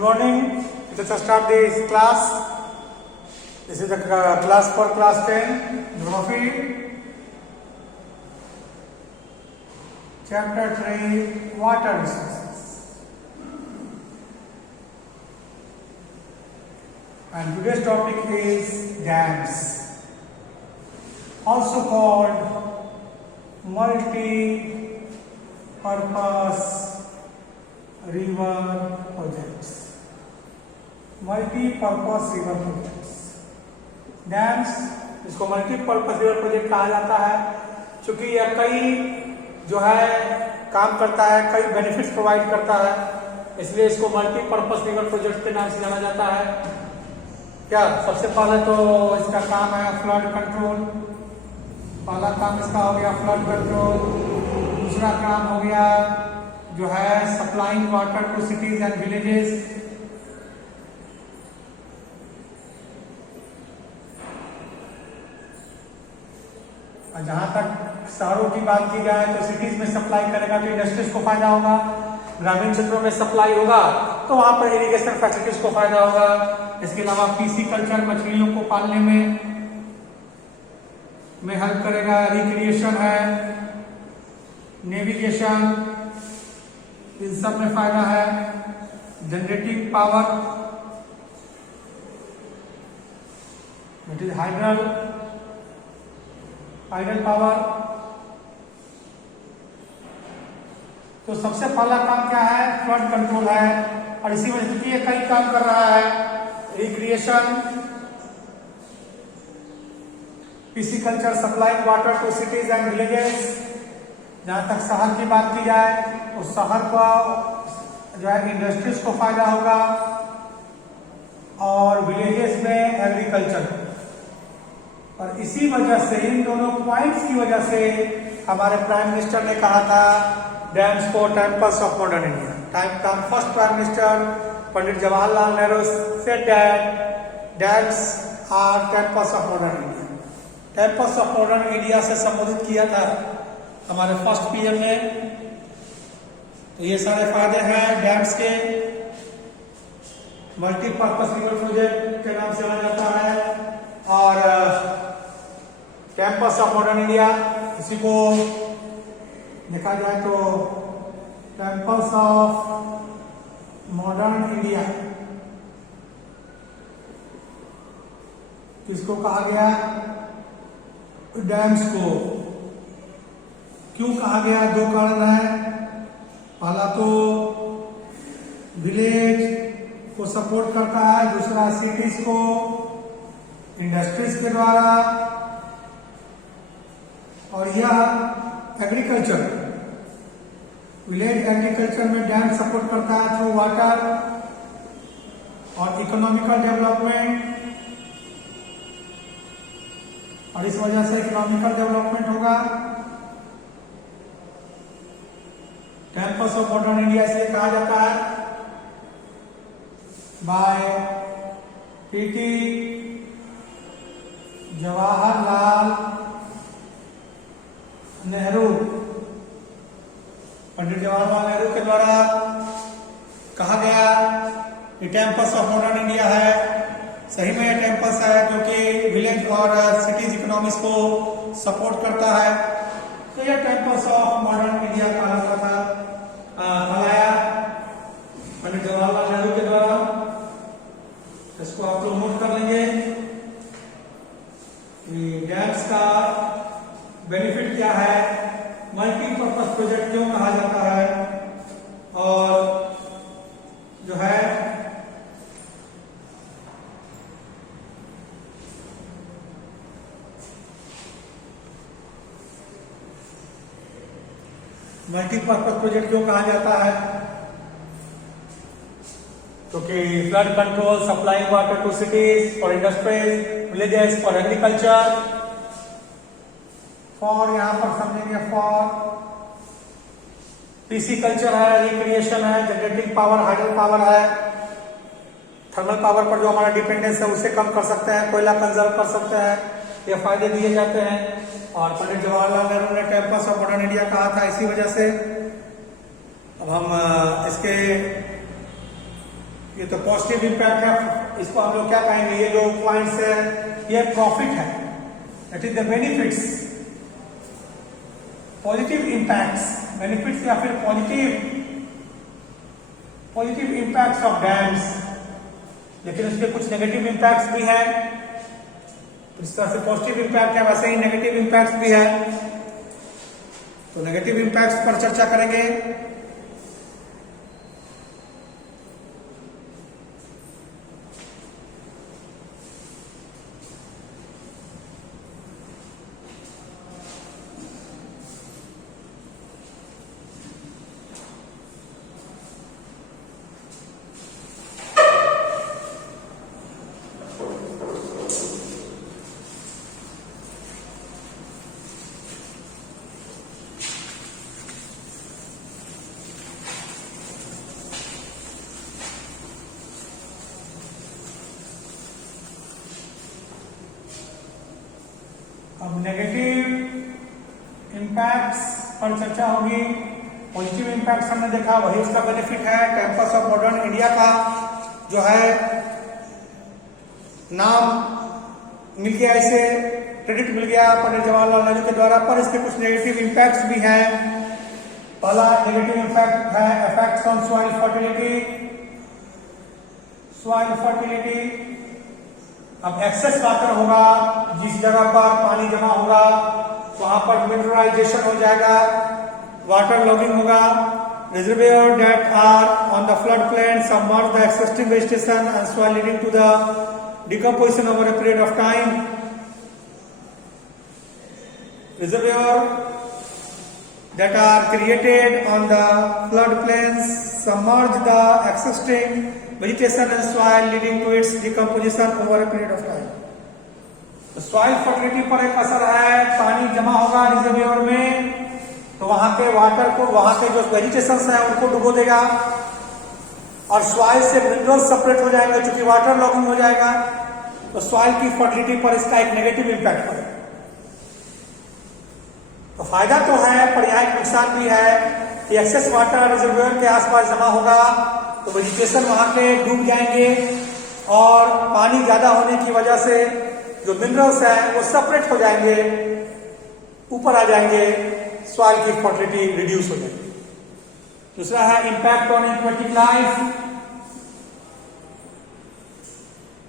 Good morning. Let us start this class. This is the class for class 10, Geography, Chapter 3, Water Resources. And today's topic is dams, also called multi-purpose river projects. Multipurpose river projects, dams इसको multipurpose river project कहा जाता है क्योंकि यह कई जो है काम करता है, कई बेनिफिट्स प्रोवाइड करता है, इसलिए इसको मल्टीपर्पस रिवर प्रोजेक्ट के नाम से जाना जाता है। क्या सबसे पहले तो इसका काम है फ्लड कंट्रोल। पहला काम इसका हो गया फ्लड कंट्रोल। दूसरा काम हो गया जो है supplying water to cities and villages. और जहां तक शहरों की बात की जाए तो सिटीज में सप्लाई करेगा तो इंडस्ट्रीज को फायदा होगा, ग्रामीण क्षेत्रों में सप्लाई होगा तो वहां पर इरिगेशन फैसिलिटीज को फायदा होगा। इसके अलावा पीसी कल्चर मछलियों को पालने में हेल्प करेगा। रिक्रिएशन है, नेविगेशन, इन सब में फायदा है। Generating power, it is hydel power. तो सबसे पहला काम क्या है? फ्लड कंट्रोल है। और इसी वजह से ये कई काम कर रहा है। Recreation, pisciculture, supplying water to cities and villages. जहां तक शहर की बात की जाए तो शहर को जो है इंडस्ट्रीज को फायदा होगा और विलेजेस में एग्रीकल्चर। और इसी वजह से, इन दोनों पॉइंट्स की वजह से हमारे प्राइम मिनिस्टर ने कहा था डैम्स को temples of modern India. First prime minister Pandit Jawaharlal Nehru said that dams are temples of modern India. Temples of modern India से संबोधित किया था हमारे फर्स्ट पीएम ने। तो ये सारे फायदे हैं डैम्स के। मल्टीपर्पस रिवर प्रोजेक्ट के नाम से जाना जाता है। और कैंपस ऑफ मॉडर्न इंडिया, इसी को देखा जाए तो कैंपस ऑफ मॉडर्न इंडिया किसको कहा गया? डैम्स को। क्यों कहा गया? दो कारण है। पहला तो विलेज को सपोर्ट करता है, दूसरा सिटीज को इंडस्ट्रीज के द्वारा, और यह एग्रीकल्चर, विलेज एग्रीकल्चर में डैम सपोर्ट करता है थ्रू वाटर। और इकोनॉमिकल डेवलपमेंट, और इस वजह से इकोनॉमिकल डेवलपमेंट होगा। कैंपस ऑफ मॉडर्न इंडिया इसलिए कहा जाता है बाय पीटी जवाहरलाल नेहरू, पंडित जवाहरलाल नेहरू के द्वारा कहा गया कि कैंपस ऑफ मॉडर्न इंडिया है। सही में यह कैंपस है क्योंकि विलेज और सिटीज इकोनॉमिक्स को सपोर्ट करता है। तो यह कैंपस ऑफ मॉडर्न इंडिया कहा जाता था, फैलाया पंडित जवाहरलाल नेहरू के द्वारा। इसको आप लोग नोट कर लेंगे कि डैम्स का बेनिफिट क्या है, मल्टीपर्पस प्रोजेक्ट क्यों कहा जाता है, और जो है मल्टीपर्पस प्रोजेक्ट क्यों कहा जाता है? क्योंकि flood control, supplying water to cities, for industries, villages, for agriculture, for यहां पर समझेंगे फॉर पीसी कल्चर है, रिक्रिएशन है, जनरेटिंग पावर, हाइडल पावर है। थर्मल पावर पर जो हमारा डिपेंडेंस है उसे कम कर सकते हैं, कोयला कंजर्व कर सकते हैं, ये फायदे दिए जाते हैं। और पंडित जवाहरलाल नेहरू ने कैंपस ऑफ मॉडर्न इंडिया कहा था इसी वजह से। अब हम इसके ये तो पॉजिटिव इंपैक्ट है, इसको हम लोग क्या कहेंगे, ये जो पॉइंट्स है ये प्रॉफिट है, that is the benefits, positive impacts, benefits या फिर पॉजिटिव इंपैक्ट्स ऑफ डैम्स। लेकिन उसके कुछ नेगेटिव इंपैक्ट्स भी हैं, तो इस तरह से पॉजिटिव इंपैक्ट है वैसे ही नेगेटिव इंपैक्ट्स भी है। तो नेगेटिव इंपैक्ट्स पर चर्चा करेंगे। अब नेगेटिव इंपैक्ट्स पर चर्चा होगी। पॉजिटिव इंपैक्ट्स हमने देखा, वही इसका बेनिफिट है। कैंपस ऑफ मॉडर्न इंडिया का जो है नाम मिल गया, इसे क्रेडिट मिल गया पंडित जवाहरलाल नेहरू के द्वारा, पर इसके कुछ नेगेटिव इंपैक्ट्स भी हैं। पहला नेगेटिव इंपैक्ट है इफेक्ट्स ऑन सॉइल फर्टिलिटी। अब एक्सेस वाटर होगा, जिस जगह पर पानी जमा होगा वहां पर मिनरलाइजेशन हो जाएगा, वाटर लॉगिंग होगा। Reservoir that are on the flood plain submerge the existing vegetation and soil leading to the decomposition over a period of time. Reservoir that are created on the flood plains submerge the existing vegetation and soil leading to its decomposition over a period of time. तो soil fertility पर एक असर है। पानी जमा होगा reservoir में तो वहां के वाटर को, वहां के जो वेजिटेशन है उनको डुबो देगा और सॉइल से मिनरल्स सेपरेट हो जाएंगे, चूंकि वाटर लॉगिंग हो जाएगा तो सॉइल की फर्टिलिटी पर इसका एक नेगेटिव इंपैक्ट पड़ेगा। तो फायदा तो है पर यहाँ एक नुकसान भी है कि एक्सेस वाटर रिजर्वायर के आसपास जमा होगा तो वेजिटेशन वहां के डूब जाएंगे और पानी ज्यादा होने की वजह से जो मिनरल्स हैं वो सेपरेट हो जाएंगे, ऊपर आ जाएंगे, सॉइल की फर्टिलिटी रिड्यूस हो जाएगी। दूसरा है impact on aquatic life.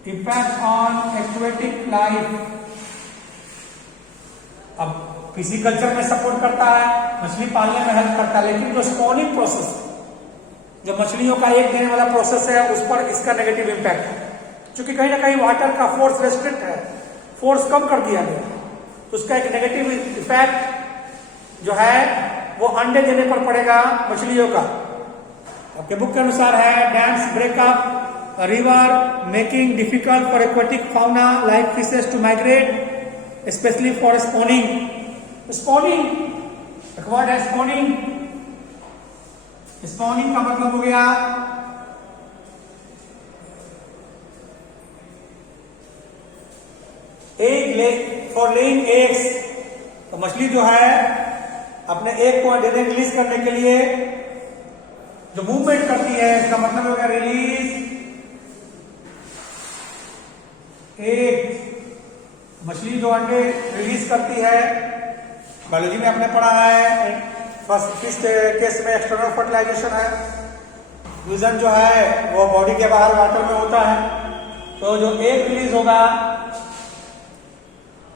Impact on aquatic life अब फिजिकल्चर में सपोर्ट करता है, मछली पालने में हेल्प करता है, लेकिन जो स्पॉनिंग प्रोसेस, जो मछलियों का एक देने वाला प्रोसेस है, उस पर इसका नेगेटिव इंपैक्ट है। क्योंकि कहीं ना कहीं वाटर का फोर्स रेस्ट्रिक्ट है, फोर्स कम कर दिया गया, तो उसका एक नेगेटिव इफेक्ट जो है वो अंडे देने पर पड़ेगा मछलियों का। आपके बुक के अनुसार है dams break up river making difficult for aquatic fauna like fishes to migrate specially for spawning. Spawning, एक वर्ड है स्पॉनिंग। स्पॉनिंग का मतलब हो गया एग फॉर लेइंग एग्स। तो मछली जो है अपने एग को रिलीज करने के लिए जो मूवमेंट करती है, इसका मतलब हो गया रिलीज एग। मछली जो अंडे रिलीज करती है, बायोलॉजी में आपने पढ़ा है, फर्स्ट केस में एक्सटर्नल फर्टिलाइजेशन है। फ्यूजन जो है वो बॉडी के बाहर वाटर में होता है, तो जो एग रिलीज होगा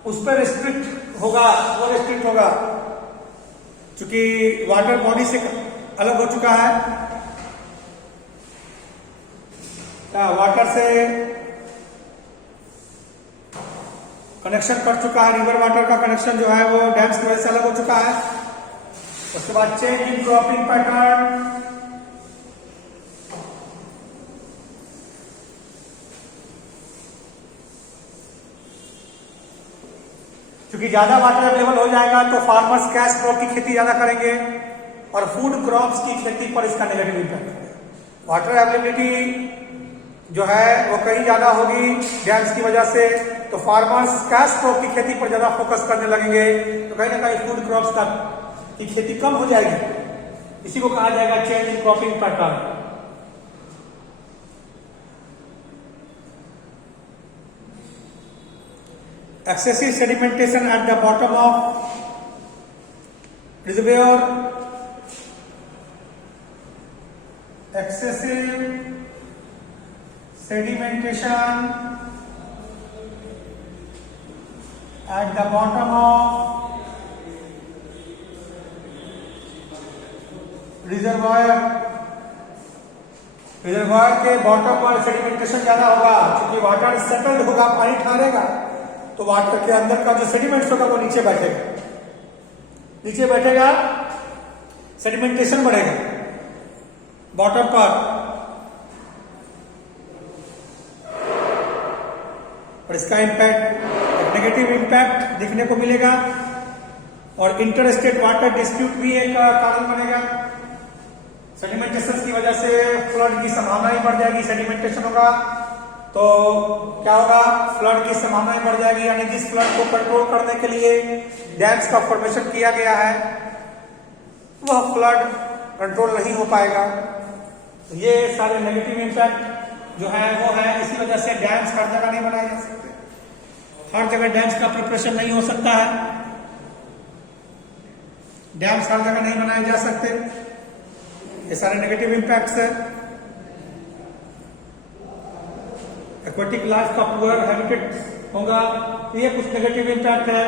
उस पर रिस्ट्रिक्ट होगा, वो रिस्ट्रिक्ट होगा क्योंकि वाटर बॉडी से अलग हो चुका है, वाटर से कनेक्शन कट चुका है, रिवर वाटर का कनेक्शन जो है वो डैम्स की वजह से अलग हो चुका है। उसके बाद चेंज इन क्रॉपिंग पैटर्न। क्योंकि ज्यादा वाटर अवेलेबल हो जाएगा तो फार्मर्स कैश क्रॉप की खेती ज्यादा करेंगे और फूड क्रॉप्स की खेती पर इसका नेगेटिव इम्पैक्ट। वाटर अवेलेबिलिटी जो है वो कहीं ज्यादा होगी डैम्स की वजह से, तो फार्मर्स कैश क्रॉप की खेती पर ज्यादा फोकस करने लगेंगे, तो कहीं ना कहीं फूड क्रॉप्स की खेती कम हो जाएगी। इसी को कहा जाएगा change in cropping pattern. excessive sedimentation at the bottom of reservoir, excessive sedimentation at the bottom of reservoir, reservoir के बॉटम पर सेडिमेंटेशन ज्यादा होगा क्योंकि वाटर सेटल्ड होगा, पानी ठहरेगा तो वाटर के अंदर का जो सेडिमेंट्स होगा वो नीचे बैठेगा, नीचे बैठेगा, सेडिमेंटेशन बढ़ेगा बॉटम पर। और इसका इम्पैक्ट, नेगेटिव इम्पैक्ट दिखने को मिलेगा। और इंटर स्टेट वाटर डिस्प्यूट भी एक कारण बनेगा। सेडिमेंटेशन की वजह से फ्लड की संभावना ही बढ़ जाएगी। सेडिमेंटेशन होगा तो क्या होगा, फ्लड की संभावना ही बढ़ जाएगी। यानी जिस फ्लड को कंट्रोल करने के लिए डैम्स का फॉर्मेशन किया गया है वह फ्लड कंट्रोल नहीं हो पाएगा। तो ये सारे नेगेटिव इम्पैक्ट जो है वो है। इसी वजह से डैम्स हर जगह नहीं बनाए जा सकते, हर जगह डैम्स का प्रिपरेशन नहीं हो सकता है, डैम्स हर जगह नहीं बनाए जा सकते। ये सारे नेगेटिव इम्पैक्ट्स है। एक्वेटिक लाइफ का पुअर हैबिटेट होगा, ये कुछ नेगेटिव इम्पैक्ट है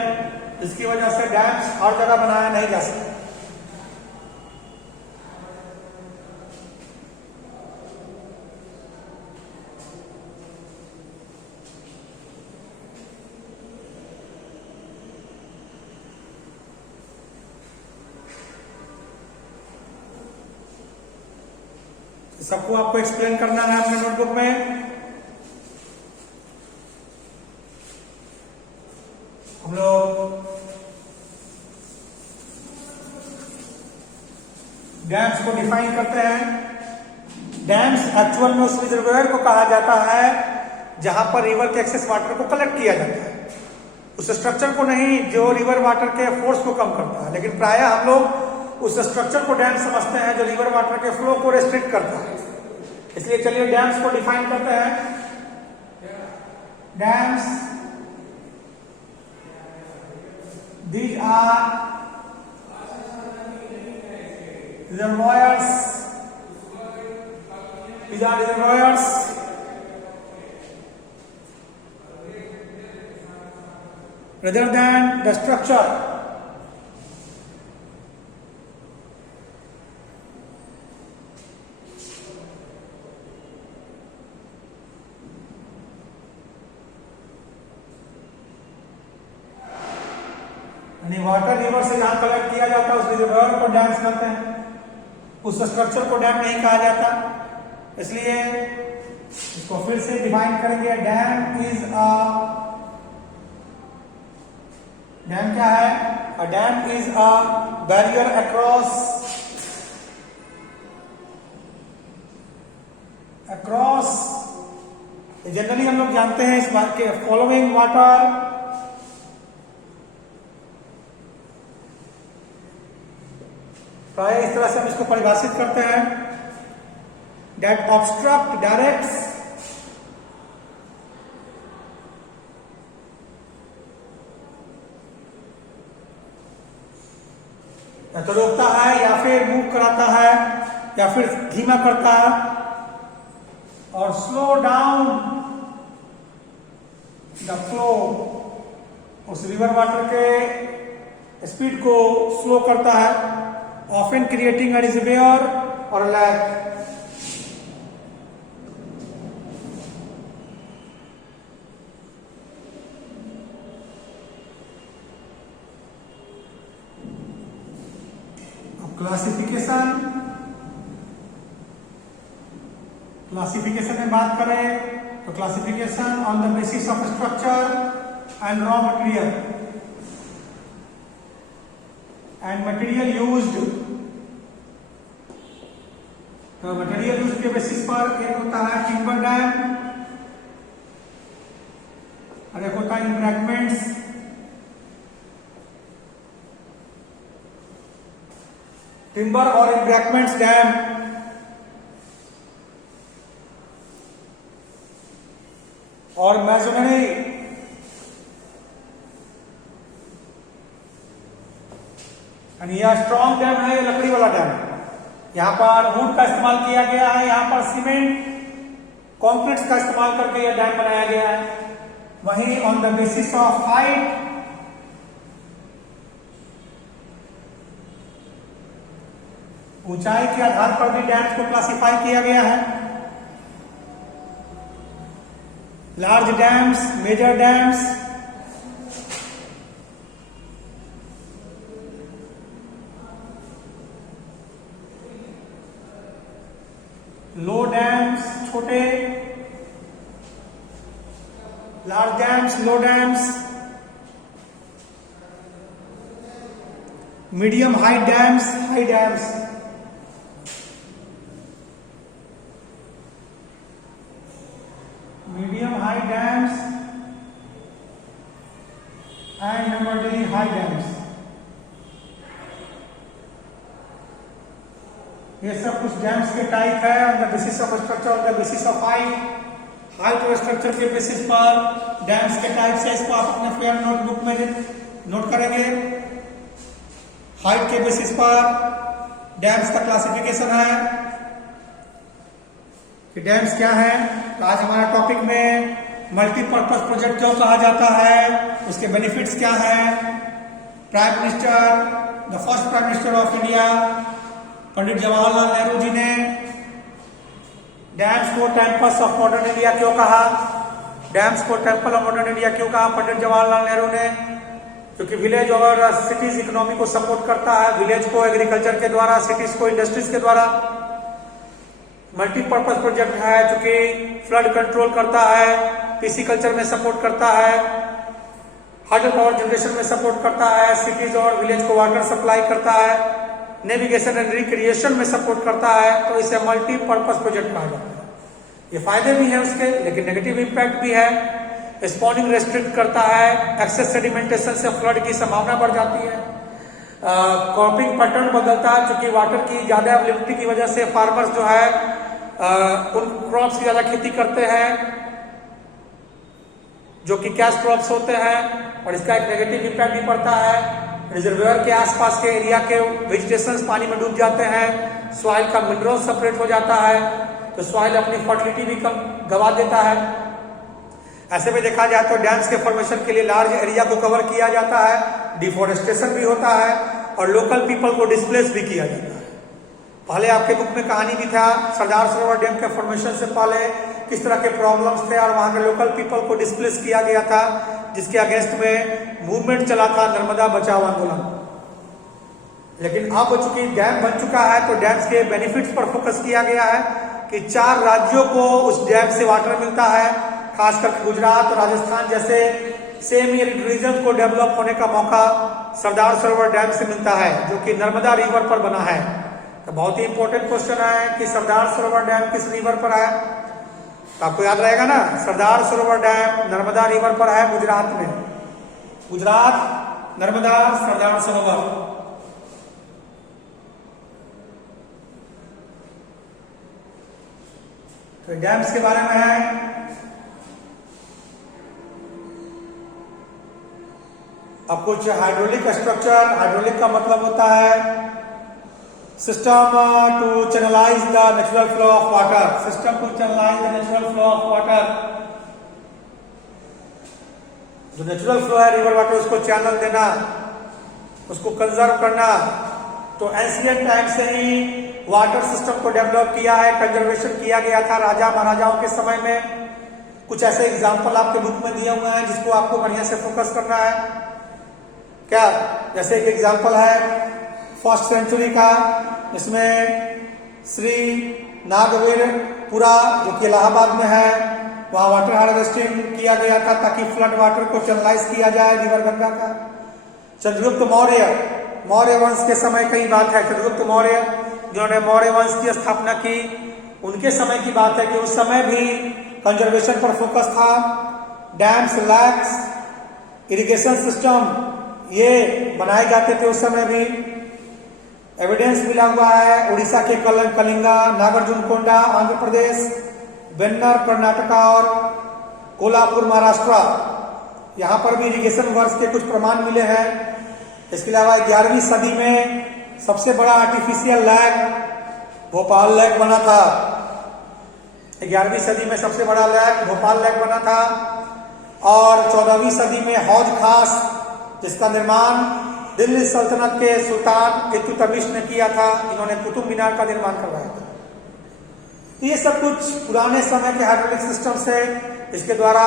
जिसकी वजह से डैम्स हर जगह बनाया नहीं जा सकता। सबको आपको एक्सप्लेन करना है अपने नोटबुक में। हम लोग डैम्स को डिफाइन करते हैं। डैम्स एक्चुअल में उस रिजर्वायर को कहा जाता है जहां पर रिवर के एक्सेस वाटर को कलेक्ट किया जाता है, उस स्ट्रक्चर को नहीं जो रिवर वाटर के फोर्स को कम करता है। लेकिन प्रायः हम लोग उस स्ट्रक्चर को डैम समझते हैं जो रिवर वाटर के फ्लो को रेस्ट्रिक्ट करता है। इसलिए चलिए डैम्स को डिफाइन करते हैं। Dams, these are reservoirs, these are reservoirs rather than the structure. यानी वाटर रिवर से जहां कलेक्ट किया जाता है उस रिजर्वायर को डैम्स कहते हैं, उस स्ट्रक्चर को डैम नहीं कहा जाता। इसलिए इसको फिर से डिफाइन करेंगे। डैम इज डैम क्या है? A dam is a barrier across generally हम लोग जानते हैं इस बात के फॉलोइंग वाटर प्राय इस तरह से हम इसको परिभाषित करते हैं। डेट ऑब्स्ट्रक्ट डायरेक्ट या तो रोकता है या फिर मूव कराता है या फिर धीमा करता है और स्लो डाउन द फ्लो, उस रिवर वाटर के स्पीड को स्लो करता है, often creating a reservoir or a lake. अब क्लासिफिकेशन में बात करें तो classification on the basis of structure and raw material and material used। तो मटेरियल यूज के बेसिस पर एक होता है टिम्बर डैम और एक होता है एम्ब्रैकमेंट्स। टिम्बर और एम्ब्रैकमेंट्स डैम और मैसोनरी एंड यह स्ट्रॉन्ग डैम है, ये लकड़ी वाला डैम है। यहाँ पर वुड का इस्तेमाल किया गया है, यहाँ पर सीमेंट कॉन्क्रीट का इस्तेमाल करके यह डैम बनाया गया है। वहीं on the basis of height, ऊंचाई के आधार पर भी डैम्स को क्लासिफाई किया गया है। Large dams, major dams, low dams, छोटे, large dams, low dams, medium high dams, high dams, medium high dams and numberly high dams. ये सब कुछ डैम्स के टाइप है on the basis of structure, on the basis of height और structure के basis पर dams के type से इसको आप अपने फेयर नोटबुक में नोट करेंगे। हाइट के बेसिस पर डैम्स का क्लासिफिकेशन है कि डैम्स क्या है। तो आज हमारा टॉपिक में मल्टीपर्पज प्रोजेक्ट जो कहा जाता है उसके बेनिफिट्स क्या है। Prime minister, the first prime minister of India Pandit Jawaharlal Nehru ji ने डैम्स को टेम्पल्स ऑफ मॉडर्न इंडिया क्यों कहा, डैम्स को टेम्पल ऑफ मॉडर्न इंडिया क्यों कहा पंडित जवाहरलाल नेहरू ने, क्योंकि विलेज और सिटीज इकोनॉमी को सपोर्ट करता है। विलेज को एग्रीकल्चर के द्वारा, सिटीज को इंडस्ट्रीज के द्वारा। मल्टीपर्पज प्रोजेक्ट है जो कि फ्लड कंट्रोल करता है, पिसिकल्चर में सपोर्ट करता है, हाइड्रो पावर जनरेशन में सपोर्ट करता है, सिटीज और विलेज को वाटर सप्लाई करता है, नेविगेशन एंड रिक्रिएशन में सपोर्ट करता है। तो इसे मल्टीपर्पज प्रोजेक्ट कहा जाता है। ये फायदे भी है उसके, लेकिन नेगेटिव इंपैक्ट भी है। स्पॉनिंग रेस्ट्रिक्ट करता है, एक्सेस सेडिमेंटेशन से फ्लड की संभावना बढ़ जाती है। क्रॉपिंग पैटर्न बदलता है, क्योंकि वाटर की ज्यादा अवेलेबिलिटी की वजह से फार्मर्स जो है उन क्रॉप्स की ज्यादा खेती करते हैं जो कि कैश क्रॉप्स होते हैं, और इसका एक नेगेटिव इंपैक्ट भी पड़ता है। रिजर्वायर के आसपास के एरिया के वेजिटेशंस पानी में डूब जाते हैं, सॉइल का मिनरल सेपरेट हो जाता है, तो सॉइल अपनी फर्टिलिटी भी कम गवा देता है। ऐसे में देखा जाए तो डैम्स के फॉर्मेशन के लिए लार्ज एरिया को कवर किया जाता है, डिफोरेस्टेशन भी होता है और लोकल पीपल को डिस्प्लेस भी किया जाता है। पहले आपके बुक में कहानी भी था सरदार सरोवर डैम के फॉर्मेशन से पहले किस तरह के प्रॉब्लम्स थे और वहां के लोकल पीपल को डिस्प्लेस किया गया था, जिसके अगेंस्ट में मूवमेंट चला था नर्मदा बचाओ आंदोलन। लेकिन अब चूंकि डैम बन चुका है तो डैम्स के बेनिफिट्स पर फोकस किया गया है कि 4 राज्यों को उस डैम से वाटर मिलता है, खासकर गुजरात और राजस्थान जैसे सेमी एरिड रीजन को डेवलप होने का मौका सरदार सरोवर डैम से मिलता है, जो कि नर्मदा रिवर पर बना है। तो बहुत ही इंपॉर्टेंट क्वेश्चन है कि सरदार सरोवर डैम किस रिवर पर है, तो आपको याद रहेगा ना, सरदार सरोवर डैम नर्मदा रिवर पर है गुजरात में। गुजरात, नर्मदा, सरदार सरोवर। तो डैम्स के बारे में है। अब कुछ हाइड्रोलिक स्ट्रक्चर, हाइड्रोलिक का मतलब होता है system to channelize the natural flow of water, system to channelize the natural flow of water. जो नेचुरल फ्लो है रिवर वाटर उसको चैनल देना, उसको कंजर्व करना। तो एंशिएंट टाइम से ही वाटर सिस्टम को डेवलप किया है, कंजर्वेशन किया गया था राजा महाराजाओं के समय में। कुछ ऐसे एग्जाम्पल आपके बुक में दिए हुए हैं जिसको आपको बढ़िया से फोकस करना है। क्या, जैसे एक एग्जाम्पल है फर्स्ट सेंचुरी का, इसमें श्री नागवीरपुरा जो कि इलाहाबाद में है, वहां वाटर हार्वेस्टिंग किया गया था ताकि फ्लड वाटर को चैनलाइज किया जाए रिवर गंगा का। चंद्रगुप्त मौर्य वंश के समय की बात है, चंद्रगुप्त मौर्य जिन्होंने मौर्य वंश की स्थापना की, उनके समय की बात है कि उस समय भी कंजर्वेशन पर फोकस था। डैम्स, लैक्स, इरिगेशन सिस्टम ये बनाए जाते थे उस समय भी। एविडेंस मिला हुआ है उड़ीसा के कलिंगा, नागार्जुनकोंडा आंध्र प्रदेश, वेन्नर कर्नाटका और कोल्हापुर महाराष्ट्र, यहाँ पर भी इरिगेशन वर्क्स के कुछ प्रमाण मिले हैं। इसके अलावा 11वीं सदी में सबसे बड़ा आर्टिफिशियल लेक भोपाल लेक बना था। 11वीं सदी में सबसे बड़ा लेक भोपाल लेक बना था। और 14वीं सदी में हौज खास, जिसका निर्माण दिल्ली सल्तनत के सुल्तान इल्तुतमिश ने किया था, इन्होंने कुतुब मीनार का निर्माण करवाया था। तो ये सब कुछ पुराने समय के हाइड्रोलिक सिस्टम से इसके द्वारा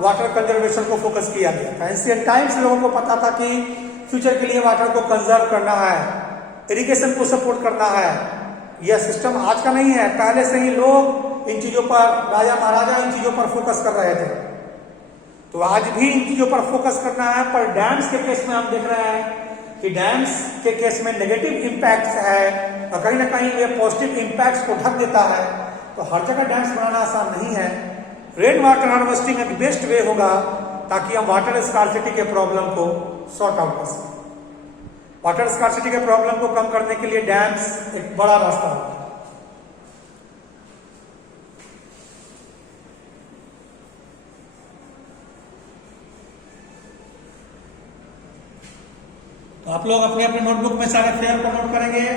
वाटर कंजर्वेशन को फोकस किया गया था। एंशिएंट टाइम्स लोगों को पता था कि फ्यूचर के लिए वाटर को कंजर्व करना है, इरिगेशन को सपोर्ट करना है। यह सिस्टम आज का नहीं है, पहले से ही लोग इन चीजों पर, राजा महाराजा इन चीजों पर फोकस कर रहे थे। तो आज भी इन चीजों पर फोकस करना है। पर डैम्स के केस में हम देख रहे हैं कि डैम्स के केस में नेगेटिव इम्पैक्ट है और कहीं ना कहीं ये पॉजिटिव इम्पैक्ट को ढक देता है। तो हर जगह डैम्स बनाना आसान नहीं है। रेन वाटर हार्वेस्टिंग एक बेस्ट वे होगा ताकि हम वाटर स्कार्सिटी के प्रॉब्लम को सॉर्ट आउट कर सकें। वाटर स्कार्सिटी के प्रॉब्लम को कम करने के लिए डैम्स एक बड़ा रास्ता होगा। तो आप लोग अपने अपने नोटबुक में सारे फेयर को नोट करेंगे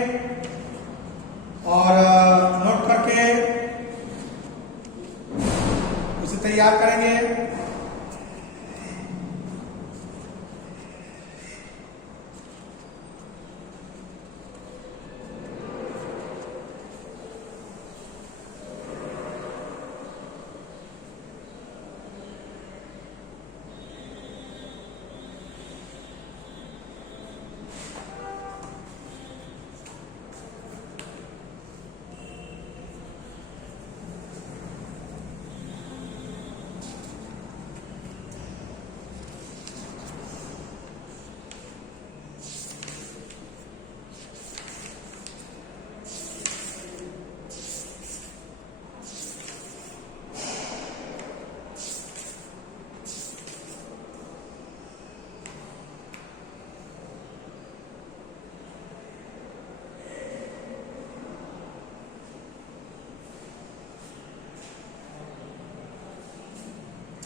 और नोट करके उसे तैयार करेंगे।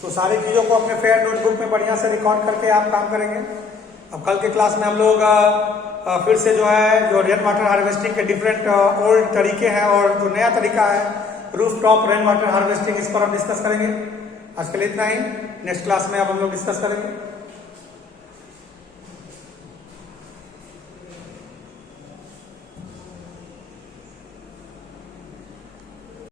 तो सारी चीजों को अपने फेयर नोटबुक में बढ़िया से रिकॉर्ड करके आप काम करेंगे। अब कल के क्लास में हम लोग फिर से जो है जो रेन वाटर हार्वेस्टिंग के डिफरेंट ओल्ड तरीके हैं और जो नया तरीका है roof top rain water harvesting, इस पर हम डिस्कस करेंगे। आज के लिए इतना ही। नेक्स्ट क्लास में अब हम लोग डिस्कस करेंगे।